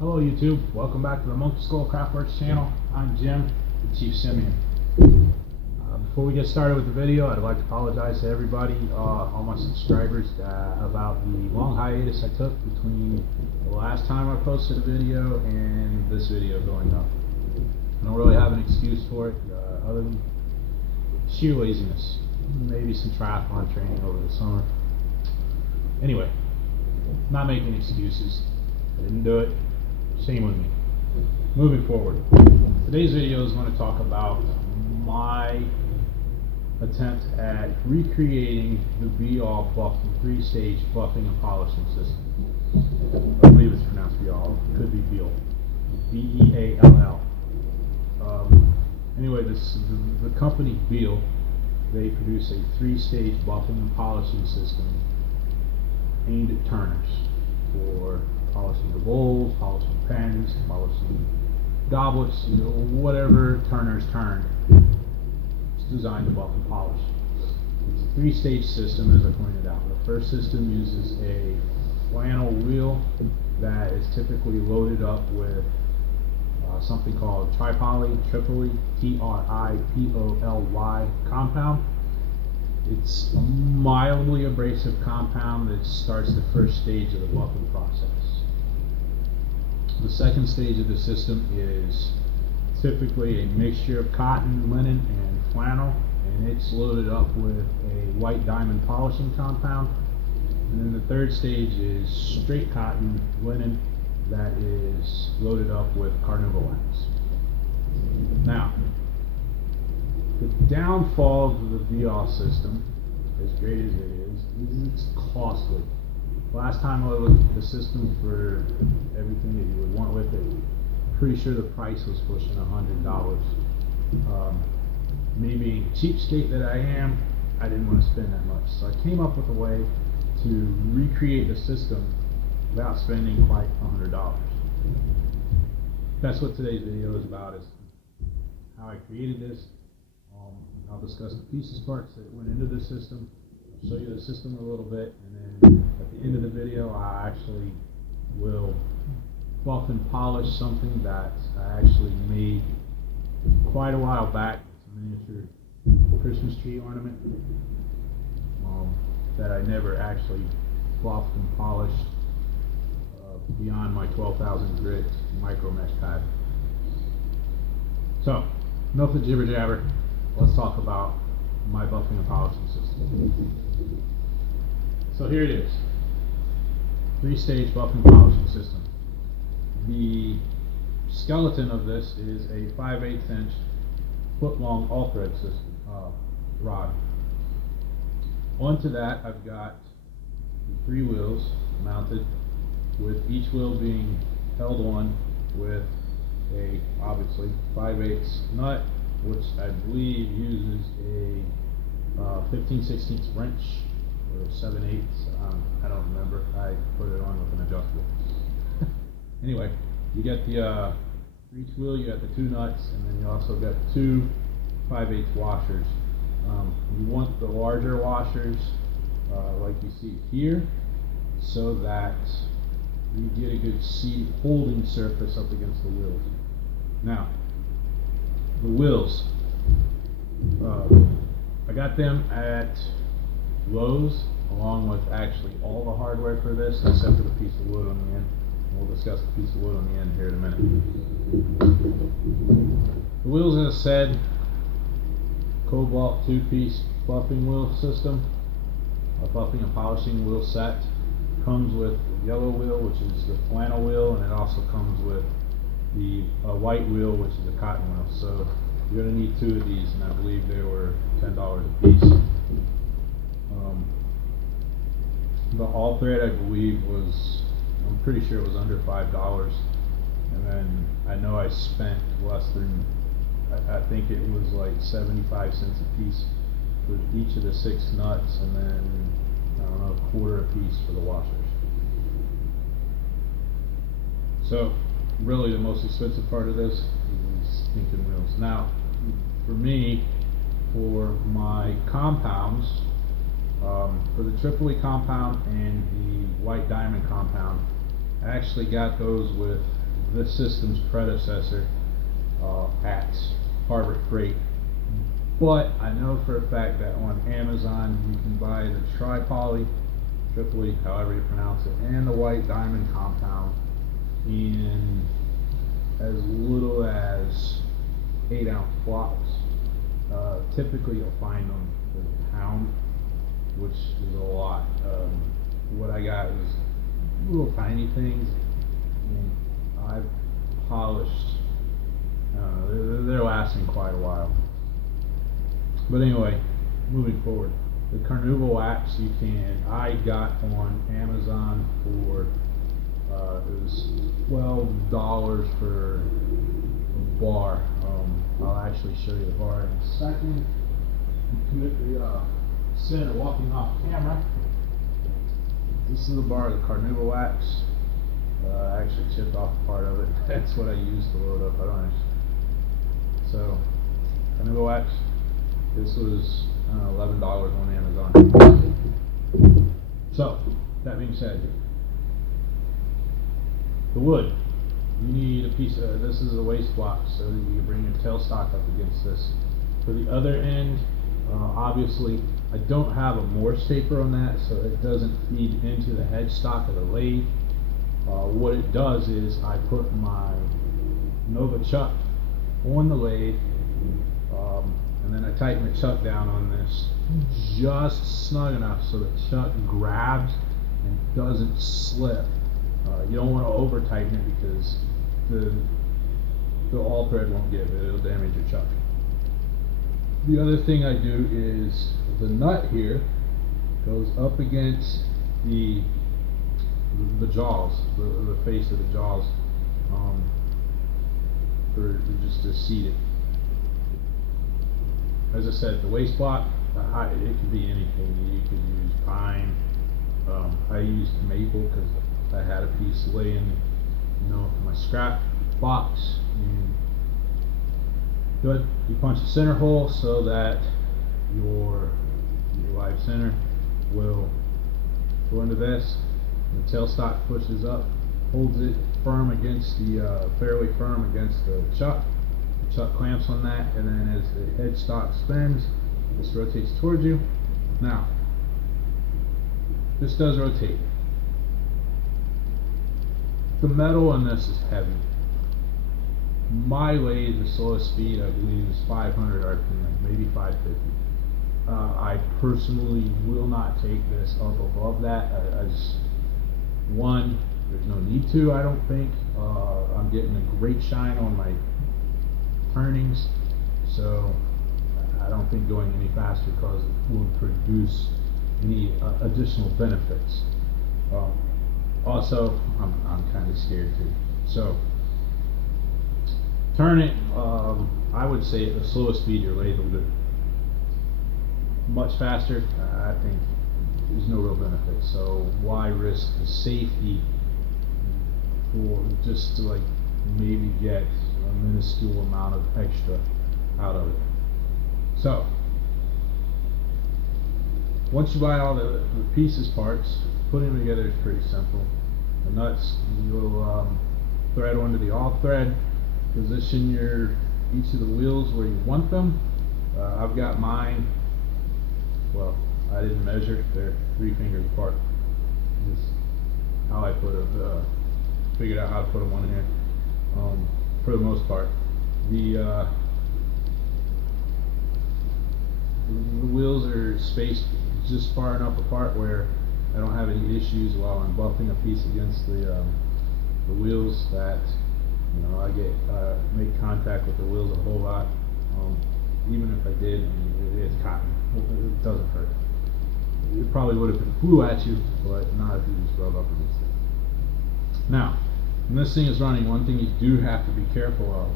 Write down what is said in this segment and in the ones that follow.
Hello YouTube, welcome back to the Monkey Skull Craftworks channel. I'm Jim, the Chief Simeon. Before we get started with the video, I'd like to apologize to everybody, all my subscribers, about the long hiatus I took between the last time I posted a video and this video going up. I don't really have an excuse for it, other than sheer laziness. Maybe some triathlon training over the summer. Anyway, not making excuses. I didn't do it. Shame on me. Moving forward, today's video is going to talk about my attempt at recreating the Beal buffing, three-stage buffing and polishing system. I believe it's pronounced Beal. It could be Beal. B-E-A-L-L. Anyway, the company Beal, they produce a three-stage buffing and polishing system aimed at turners for polishing the bowls, polishing pens, polishing goblets, whatever turners turn. It's designed to buff and polish. It's a three-stage system, as I pointed out. The first system uses a flannel wheel that is typically loaded up with something called Tripoli, T-R-I-P-O-L-Y compound. It's a mildly abrasive compound that starts the first stage of the buffing process. The second stage of the system is typically a mixture of cotton, linen, and flannel, and it's loaded up with a white diamond polishing compound. And then the third stage is straight cotton, linen, that is loaded up with carnauba wax. Now, the downfall of the Beal system, as great as it is it's costly. Last time I looked at the system for everything that you would want with it, pretty sure the price was pushing $100. Me being cheapskate that I am, I didn't want to spend that much. So I came up with a way to recreate the system without spending quite $100. That's what today's video is about, is how I created this. I'll discuss the pieces, parts that went into the system, show you the system a little bit, and then at the end of the video I actually will buff and polish something that I actually made quite a while back. It's a miniature Christmas tree ornament that I never actually buffed and polished beyond my 12,000 grit micro mesh pad. So, enough of jibber jabber. Let's talk about my buffing and polishing system. So here it is. Three-stage buffing and polishing system. The skeleton of this is a 5/8 inch foot-long all-thread system rod. Onto that I've got 3 wheels mounted, with each wheel being held on with a, obviously, 5/8 nut, which I believe uses a 15/16 wrench or 7/8. I don't remember. I put it on with an adjustable. Anyway, you get the for each wheel you got the 2 nuts, and then you also got 2 5/8 washers. You want the larger washers, like you see here, so that you get a good seat holding surface up against the wheels. Now, the wheels, I got them at Lowe's, along with actually all the hardware for this, except for the piece of wood on the end. We'll discuss the piece of wood on the end here in a minute. The wheels, as I said, Cobalt 2-piece buffing wheel system, a buffing and polishing wheel set. Comes with the yellow wheel, which is the flannel wheel, and it also comes with the white wheel, which is the cotton wheel. So you're going to need 2 of these, and I believe they were $10 a piece. The all thread, I believe, was, I'm pretty sure it was under $5, and then I know I spent less than, I think it was like 75 cents a piece for each of the 6 nuts, and then I don't know, $1/4 a piece for the washers. So really the most expensive part of this is stinking wheels. Now, for me, for my compounds, for the Tripoli compound and the white diamond compound, I actually got those with this system's predecessor at Harbor Freight. But I know for a fact that on Amazon you can buy the tri-poly, triply, however you pronounce it, and the white diamond compound in as little as 8-ounce blocks. Typically you'll find them for a pound, which is a lot. What I got is little tiny things, and I've polished, they're lasting quite a while. But anyway, moving forward, the Carnauba wax I got on Amazon for, it was $12 for a bar. I'll actually show you the bar in a second. Commit the sin of walking off camera. This is the bar of the Carnauba wax. I actually chipped off a part of it. That's what I used to load up. I don't actually. So, Carnauba wax. This was $11 on Amazon. So, that being said, the wood. You need a piece of, this is a waste block, so you can bring your tailstock up against this. For the other end, obviously, I don't have a Morse taper on that, so it doesn't feed into the headstock of the lathe. What it does is I put my Nova chuck on the lathe, and then I tighten the chuck down on this just snug enough so the chuck grabs and doesn't slip. You don't want to over tighten it because the all thread won't give it, it'll damage your chuck. The other thing I do is the nut here goes up against the jaws, the face of the jaws, for just to seat it. As I said, the waste block, it could be anything. You could use pine. I used maple because I had a piece laying, in my scrap box. And good. You punch the center hole so that your live center will go into this. The tailstock pushes up, holds it firm against fairly firm against the chuck. The chuck clamps on that, and then as the headstock spins, this rotates towards you. Now, this does rotate. The metal on this is heavy. My lathe, the slowest speed I believe is 500 RPM, maybe 550. I personally will not take this up above that. One, there's no need to, I don't think. I'm getting a great shine on my turnings, so I don't think going any faster because it will produce any additional benefits. Also, I'm kind of scared too. So, turn it, I would say at the slowest speed your lathe will do. Much faster, I think there's no real benefit. So why risk the safety for just to maybe get a minuscule amount of extra out of it. So once you buy all the pieces, parts, putting them together is pretty simple. The nuts, you'll thread onto the off thread, position each of the wheels where you want them. I've got mine, well, I didn't measure, they're 3 fingers apart. This is how I figured out how to put them on here. For the most part, the wheels are spaced just far enough apart where I don't have any issues while I'm buffing a piece against the wheels that I make contact with the wheels a whole lot. Even if I did, it's cotton. It doesn't hurt. It probably would if it flew at you, but not if you just rub up against it. Now, when this thing is running, one thing you do have to be careful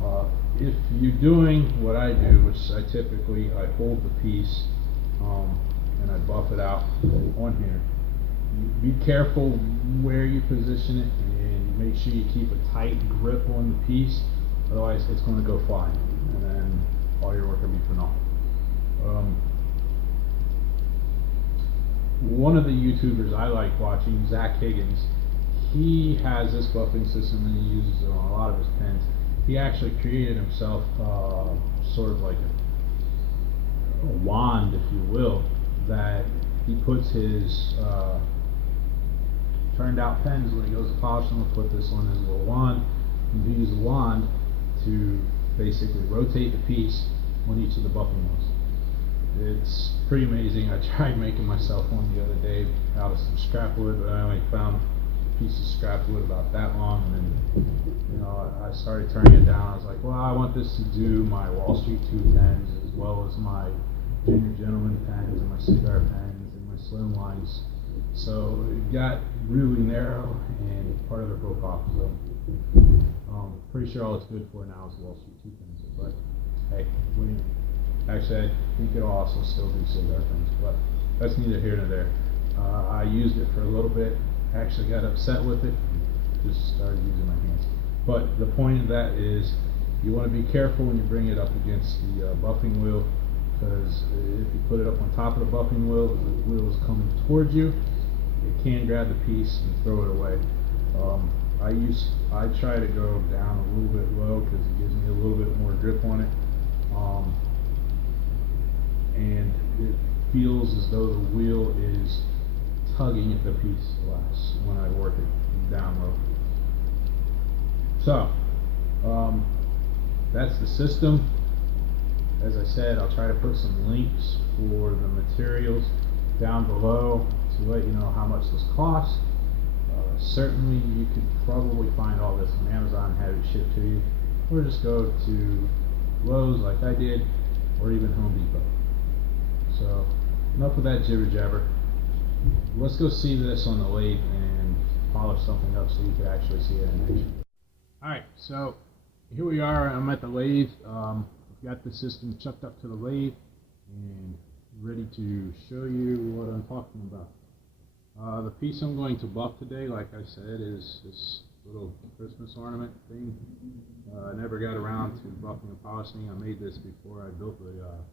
of. If you're doing what I do, which I hold the piece and I buff it out on here. Be careful where you position it and make sure you keep a tight grip on the piece, otherwise it's going to go flying and then all your work will be for naught. One of the YouTubers I like watching, Zach Higgins, he has this buffing system and he uses it on a lot of his pens. He actually created himself sort of like a wand, if you will, that he puts his turned out pens when he goes to polish them. He'll put this on his little wand and use the wand to basically rotate the piece on each of the buffing wheels. It's pretty amazing. I tried making myself one the other day out of some scrap wood, but I only found a piece of scrap wood about that long, and then I started turning it down. I was like, well, I want this to do my Wall Street 2 pens as well as my Junior Gentleman pens and my cigar pens and my slim lines. So it got really narrow and part of it broke off. So pretty sure all it's good for now is Wall Street 2 pens. But hey, actually, I think it'll also still do cigar pens, but that's neither here nor there. I used it for a little bit, actually got upset with it, and just started using my hands. But the point of that is, you want to be careful when you bring it up against the buffing wheel, because if you put it up on top of the buffing wheel, the wheel is coming towards you, it can grab the piece and throw it away. I try to go down a little bit low because it gives me a little bit more grip on it. And it feels as though the wheel is tugging at the piece less when I work it down low. So, that's the system. As I said, I'll try to put some links for the materials down below to let you know how much this costs. Certainly you could probably find all this on Amazon and have it shipped to you, or just go to Lowe's like I did, or even Home Depot. So, enough of that jibber jabber. Let's go see this on the lathe and polish something up so you can actually see it in action. Alright, so here we are. I'm at the lathe. I've got the system chucked up to the lathe and ready to show you what I'm talking about. The piece I'm going to buff today, like I said, is this little Christmas ornament thing. I never got around to buffing and polishing. I made this before I built the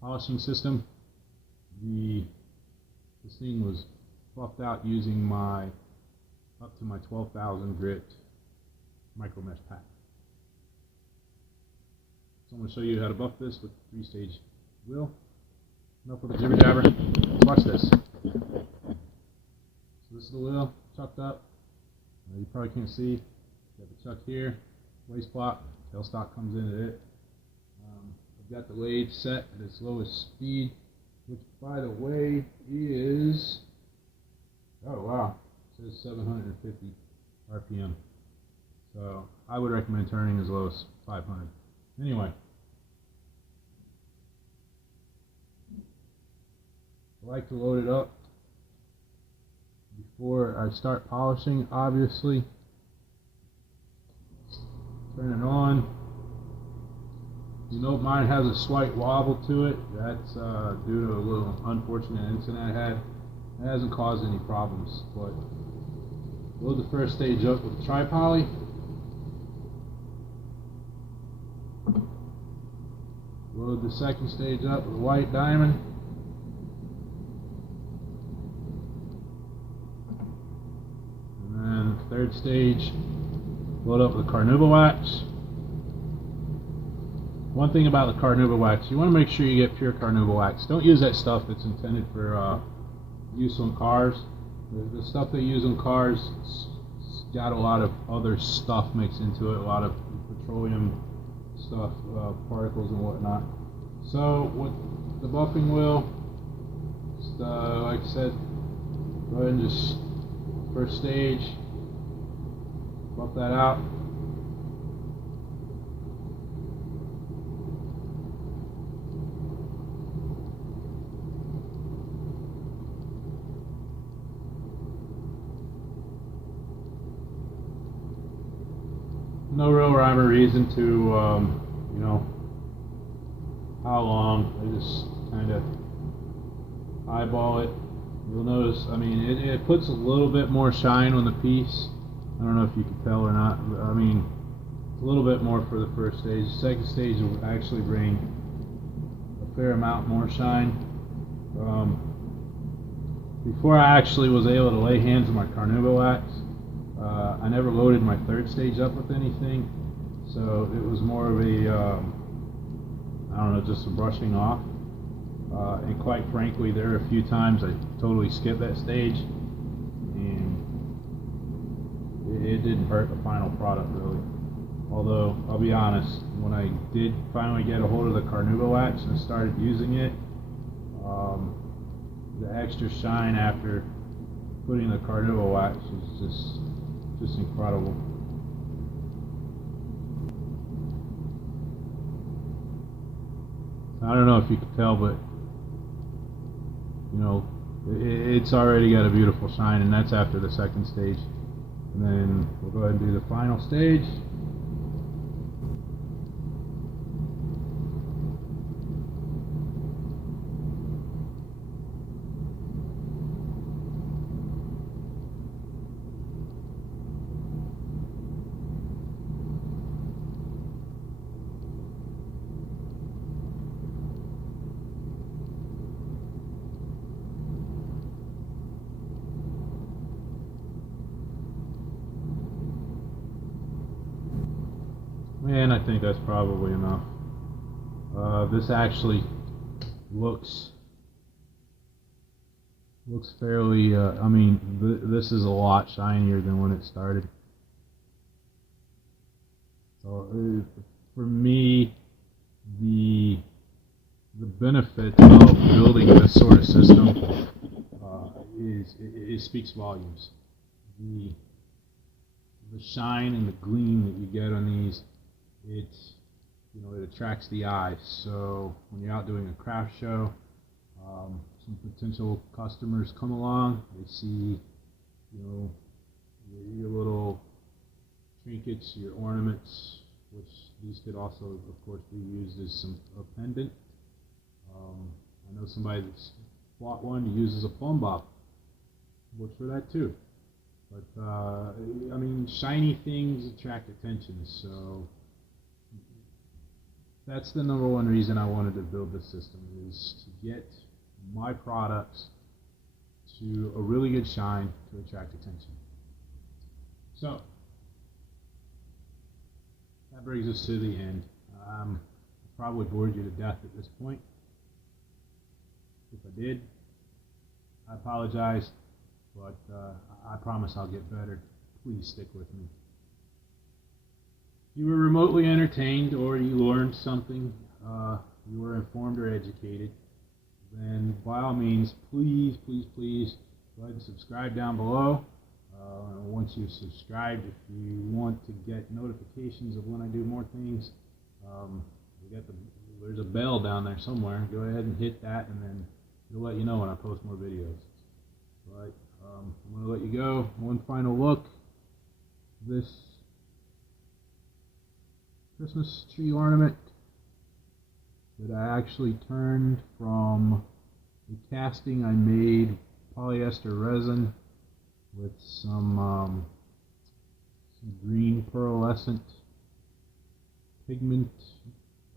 polishing system. This thing was buffed out using up to my 12,000 grit micro mesh pack. So I'm going to show you how to buff this with 3-stage wheel. Enough with the jibber jabber. Watch this. So this is the wheel chucked up. You probably can't see. Got the chuck here, waste block, tailstock comes into it. I've got the lathe set at its lowest speed, which by the way is, oh wow, it says 750 RPM. So I would recommend turning as low as 500. Anyway, I like to load it up before I start polishing, obviously. Turn it on. You know, mine has a slight wobble to it. That's due to a little unfortunate incident I had. It hasn't caused any problems, but load the first stage up with the tri-poly. Load the second stage up with a white diamond. And then the third stage, load up with carnauba wax. One thing about the carnauba wax, you want to make sure you get pure carnauba wax. Don't use that stuff that's intended for use on cars. The stuff they use on cars got a lot of other stuff mixed into it, a lot of petroleum stuff, particles and whatnot. So with the buffing wheel, just, like I said, go ahead and just first stage, buff that out. No real rhyme or reason to, you know, how long. I just kind of eyeball it. You'll notice, I mean, it puts a little bit more shine on the piece. I don't know if you can tell or not. I mean, a little bit more for the first stage. The second stage will actually bring a fair amount more shine. Before I actually was able to lay hands on my carnauba wax, I never loaded my third stage up with anything, so it was more of a, I don't know, just a brushing off. And quite frankly, there are a few times I totally skipped that stage, and it didn't hurt the final product really. Although, I'll be honest, when I did finally get a hold of the Carnauba wax and started using it, the extra shine after putting the Carnauba wax was just incredible. I don't know if you could tell, but you know, it's already got a beautiful shine, and that's after the second stage. And then we'll go ahead and do the final stage. And I think that's probably enough. This actually looks fairly, I mean, this is a lot shinier than when it started. So for me, the benefit of building this sort of system it speaks volumes. The shine and the gleam that you get on these, it attracts the eye. So when you're out doing a craft show, some potential customers come along, they see, your little trinkets, your ornaments, which these could also, of course, be used as a pendant. I know somebody that's bought one, uses a plumb bob. Works for that too. But I mean, shiny things attract attention, so that's the number one reason I wanted to build this system, is to get my products to a really good shine to attract attention. So that brings us to the end. I probably bored you to death at this point. If I did, I apologize, but I promise I'll get better. Please stick with me. If you were remotely entertained, or you learned something, you were informed or educated, then by all means, please go ahead and subscribe down below. Once you've subscribed, if you want to get notifications of when I do more things, there's a bell down there somewhere. Go ahead and hit that, and then it'll let you know when I post more videos. But I'm going to let you go. One final look. This Christmas tree ornament that I actually turned from a casting I made, polyester resin with some green pearlescent pigment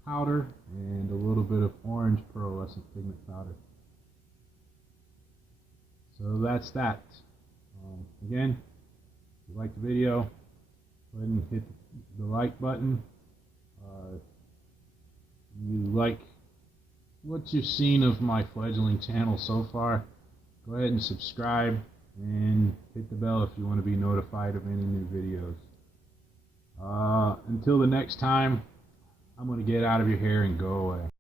powder and a little bit of orange pearlescent pigment powder. So that's that. Again, if you like the video, go ahead and hit the like button. If you like what you've seen of my fledgling channel so far, go ahead and subscribe and hit the bell if you want to be notified of any new videos. Until the next time, I'm going to get out of your hair and go away.